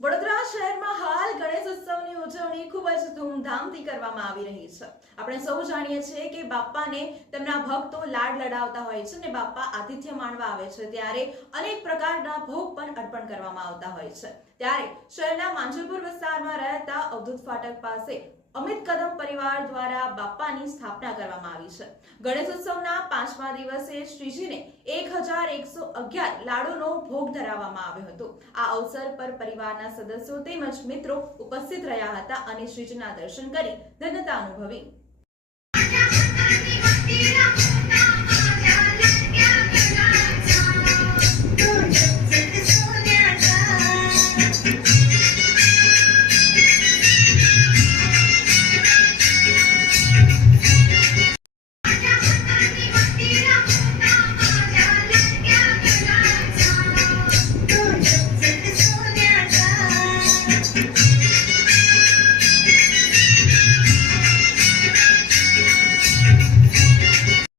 વડોદરા શહેરમાં હાલ ગણેશ ઉત્સવની ઉજવણી ખૂબ જ ધૂમધામથી કરવામાં આવી રહી છે. આપણે સૌ જાણીએ છીએ કે બાપ્પાને તેમના ભક્તો લાડ લડાવતા હોય છે અને બાપ્પા આતિથ્ય માણવા આવે છે ત્યારે અનેક પ્રકારના ભોગ પણ અર્પણ કરવામાં આવતા હોય છે. ત્યારે શહેરના માંજલપુર વિસ્તારમાં રહેતા અવધૂત ફાટક પાસે અમિત કદમ પરિવાર દ્વારા બાપ્પાની સ્થાપના કરવામાં આવી છે. ગણેશ ઉત્સવના પાંચમા દિવસે શ્રીજીને એક હજાર એકસો અગિયાર લાડુનો ભોગ ધરાવવામાં આવ્યો હતો. આ અવસર પર પરિવારના સદસ્યો તેમજ મિત્રો ઉપસ્થિત રહ્યા હતા અને શ્રીજીના દર્શન કરી ધન્યતા અનુભવી.